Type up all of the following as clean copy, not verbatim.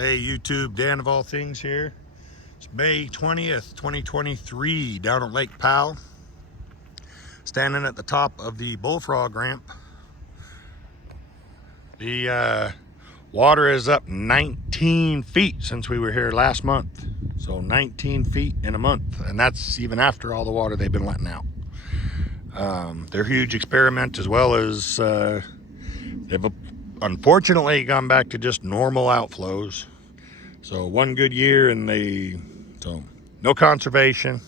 Hey YouTube, Dan of All Things here. It's May 20th, 2023 down at Lake Powell. Standing at the top of the Bullfrog ramp. The water is up 19 feet since we were here last month. So 19 feet in a month, and that's even after all the water they've been letting out. Their huge experiment, as well as they've unfortunately gone back to just normal outflows. So one good year and no conservation,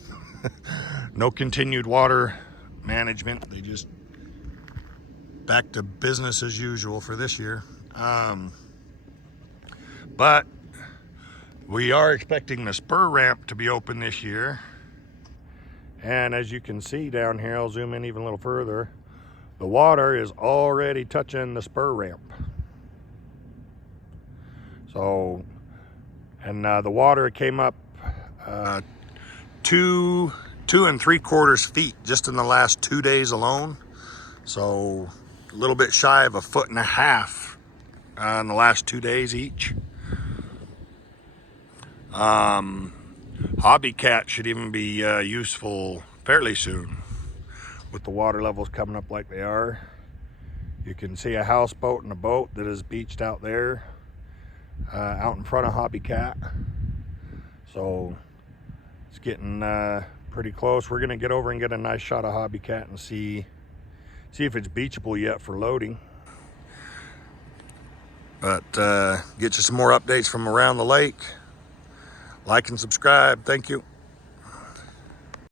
no continued water management. They just back to business as usual for this year. But we are expecting the spur ramp to be open this year. And as you can see down here, I'll zoom in even a little further. The water is already touching the spur ramp. So, and the water came up 2 3/4 feet just in the last 2 days alone. So a little bit shy of 1.5 feet in the last 2 days each. Hobby cat should even be useful fairly soon with the water levels coming up like they are. You can see a houseboat and a boat that is beached out there out in front of Hobby Cat. So it's getting pretty close. We're gonna get over and get a nice shot of Hobby Cat and see if it's beachable yet for loading. But get you some more updates from around the lake. Like and subscribe. Thank you.